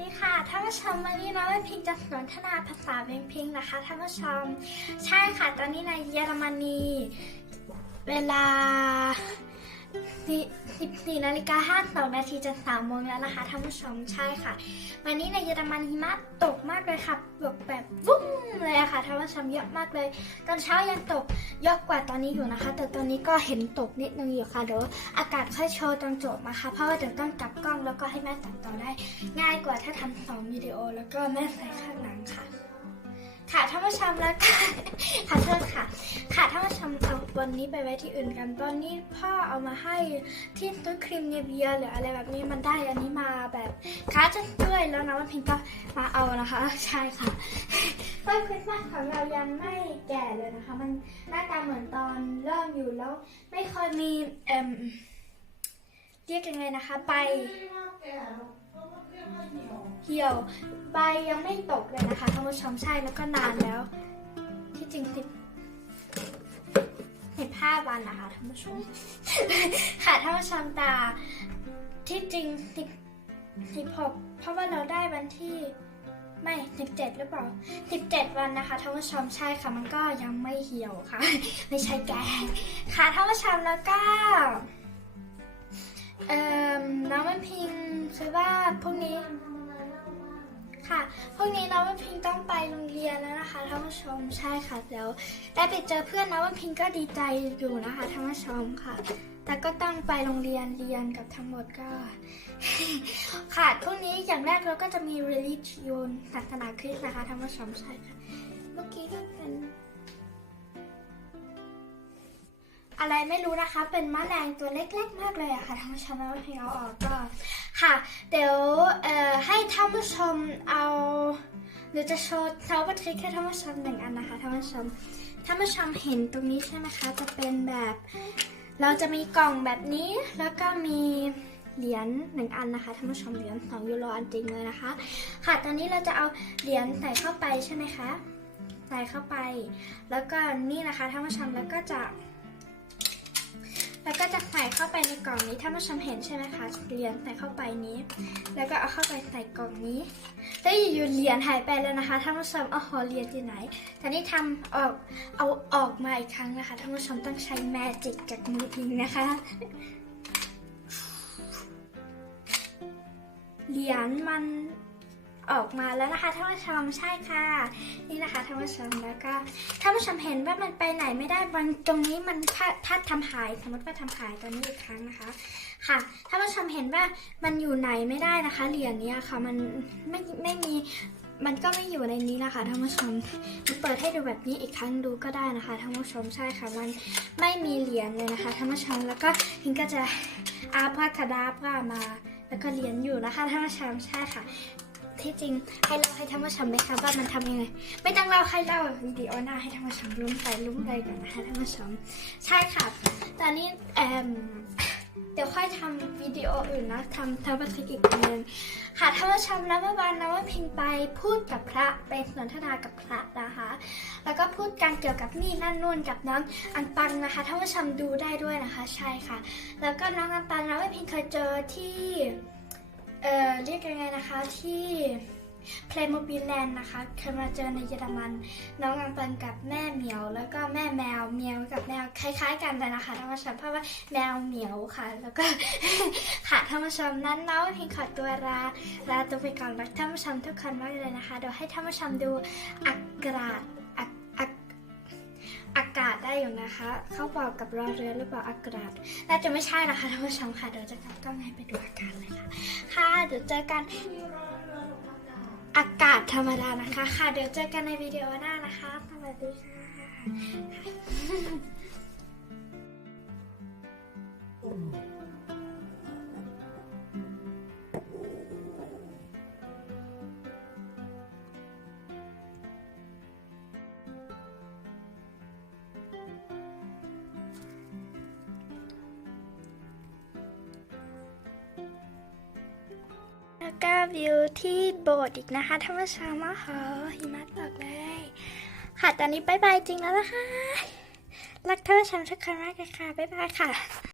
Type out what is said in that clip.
ดีค่ะท่านผู้ชมวันนี้น้องเป็นพิงจะสนทนาภาษาเพลงพิงนะคะท่านผู้ชม ใช่ค่ะ ตอนนี้ในเยอรมนี เวลา 14นาฬิกา52นาทีจะ3โมงแล้วนะคะท่านผู้ชมใช่ค่ะ วันนี้ในเยอรมันหิมะตกมากเลยค่ะแบบแบบวุ้งเลยค่ะท่านผู้ชมเยอะมากเลย ตอนเช้ายังตกเยอะกว่าตอนนี้อยู่นะคะ แต่ตอนนี้ก็เห็นตกนิดนึงอยู่ค่ะเดี๋ยวอากาศค่อยโชว์ตอนจบนะคะ เพราะว่าเดี๋ยวต้องกลับกล้องแล้วก็ให้แม่ตัดต่อได้ ง่ายกว่าถ้าทำสองวิดีโอแล้วก็แม่ใส่ข้างหลังค่ะ ค่ะท่านผู้ชมแล้วก็ค่ะเชิญค่ะค่ะ นี้ไปไว้ที่อื่นกัน ตอนนี้พ่อเอามาให้ที่ตู้ครีมเนเบียหรืออะไรแบบนี้มันได้อันนี้มาแบบค้าจะด้วยแล้วนะว่าพิงก็มาเอานะคะ ใช่ค่ะต้นคริสต์มาสของเรายังไม่แก่เลยนะคะ มันหน้าตาเหมือนตอนเริ่มอยู่แล้ว ไม่ค่อยมีเอ่มเรียกยังไงนะคะใบเหี่ยวใบยังไม่ตกเลยนะคะท่านผู้ชมใช่แล้วก็นานแล้ว ที่จริงสิบ สิบห้าวันนะคะท่านผู้ชม ค่ะท่านผู้ชมตา ที่จริงสิบสิบหกเพราะว่าเราได้วันที่ไม่สิบเจ็ดหรือเปล่าสิบเจ็ดวันนะคะท่านผู้ชมใช่ค่ะมันก็ยังไม่เหี่ยวค่ะ ไม่ใช่แกค่ะท่านผู้ชมแล้วก็เอ่อน้องมันพิงคือว่าพรุ่งนี้ ค่ะพรุ่งนี้น้องวันพิงต้องไปโรงเรียนแล้วนะคะท่านผู้ชมใช่ค่ะเดี๋ยวได้ไปเจอเพื่อนน้องวันพิงก็ดีใจอยู่นะคะท่านผู้ชมค่ะ แต่ก็ต้องไปโรงเรียนเรียนกับทั้งหมดก็ ค่ะพรุ่งนี้อย่างแรกเราก็จะมี religion ศาสนาคริสต์นะคะท่านผู้ชมใช่ค่ะ เมื่อกี้ก็เป็นอะไรไม่รู้นะคะ เป็นแมลงตัวเล็ก ๆ มากเลยอะค่ะท่านผู้ชมแล้วให้เอาออกก็ ค่ะ เดี๋ยวให้ท่านผู้ชมเอาเดี๋ยวจะโชว์เท้าบัตทริกให้ท่านผู้ชมหนึ่งอันนะคะท่านผู้ชมท่านผู้ชมเห็นตรงนี้ใช่ไหมคะ จะเป็นแบบ เราจะมีกล่องแบบนี้แล้วก็มีเหรียญหนึ่งอันนะคะท่านผู้ชมเหรียญสองยูโรอันจริงเลยนะคะ ค่ะตอนนี้เราจะเอาเหรียญใส่เข้าไปใช่ไหมคะใส่เข้าไป แล้วก็นี่นะคะท่านผู้ชมแล้วก็จะ แล้วก็จะใส่เข้าไปในกล่องนี้ ถ้าผู้ชมเห็นใช่ไหมคะเหรียญใส่เข้าไปนี้ แล้วก็เอาเข้าไปใส่กล่องนี้แล้วอยู่เหรียญหายไปแล้วนะคะท่านผู้ชมเอาหอเหรียญที่ไหนแต่นี่ทำออกเอาออกมาอีกครั้งนะคะท่านผู้ชมต้องใช้แมจิกจากมือพิงนะคะเหรียญมัน ออกมาแล้วนะคะท่านผู้ชมใช่ค่ะ นี่นะคะท่านผู้ชมแล้วก็ท่านผู้ชมเห็นว่ามันไปไหนไม่ได้บางตรงนี้มันถ้าถ้าทำหายสมมติว่าทำหายตัวนี้อีกครั้งนะคะ ค่ะท่านผู้ชมเห็นว่ามันอยู่ไหนไม่ได้นะคะ เหรียญนี้ค่ะมันไม่ไม่มีมันก็ไม่อยู่ในนี้นะคะท่านผู้ชมเปิดให้ดูแบบนี้อีกครั้งดูก็ได้นะคะท่านผู้ชมใช่ค่ะมันไม่มีเหรียญเลยนะคะท่านผู้ชมแล้วก็พิงก็จะอาพาคาดาบรามา แล้วก็เหรียญอยู่นะคะท่านผู้ชมใช่ค่ะ ที่จริงให้เล่าให้ท่านผู้ชมไหมคะว่ามันทำยังไง ไม่ต้องเล่าให้เล่าวิดีโอหน้าให้ท่านผู้ชมลุ้นไปลุ้นไปก่อนนะคะท่านผู้ชมใช่ค่ะ ตอนนี้เอ่มเดี๋ยวค่อยทำวิดีโออื่นนะทำทำบันทึกอีกอันหนึงค่ะท่านผู้ชมแล้วเมื่อวานนะว่าพิงไปพูดกับพระไปสนทนากับพระนะคะ แล้วก็พูดกันเกี่ยวกับนี่นั่นนู่นกับน้องอังปังนะคะท่านผู้ชมดูได้ด้วยนะคะ ใช่ค่ะ แล้วก็น้องอังปังนะว่าพิงเคยเจอที่ เอ่อเรียกยังไงนะคะที่ Playmobil Land นะคะเคยมาเจอในเยอรมัน น้องอังเปันกับแม่เหมียว แล้วก็แม่แมวเหมียวกับแมวคล้ายๆ กันเลยนะคะท่านผู้ชมเพราะว่าแมวเหมียวค่ะ แล้วก็ค่ะท่านผู้ชมนั้นเนาะเพียงขอตัวลาลาตัวไปก่อนรักท่านผู้ชมทุกคนมากเลยนะคะเดี๋ยวให้ท่านผู้ชมดูอากาศอากอา อากาศได้อยู่นะคะ เขาบอกกับรอเรือหรือเปล่าอากาศน่าจะไม่ใช่นะคะท่านผู้ชมค่ะเดี๋ยวจะกลับกล้องให้ไปดูอากาศเลยค่ะ ค่ะเดี๋ยวเจอกันอากาศธรรมดานะคะ ค่ะ เดี๋ยวเจอกันในวิดีโอหน้านะคะสวัสดีค่ะ แล้วก็วิวที่โบสถ์อีกนะคะท่านผู้ชมโอ้โหหิมะตกเลย ค่ะตอนนี้บายบายจริงแล้วนะคะ รักท่านผู้ชมทุกคนมากเลยค่ะบายบายค่ะ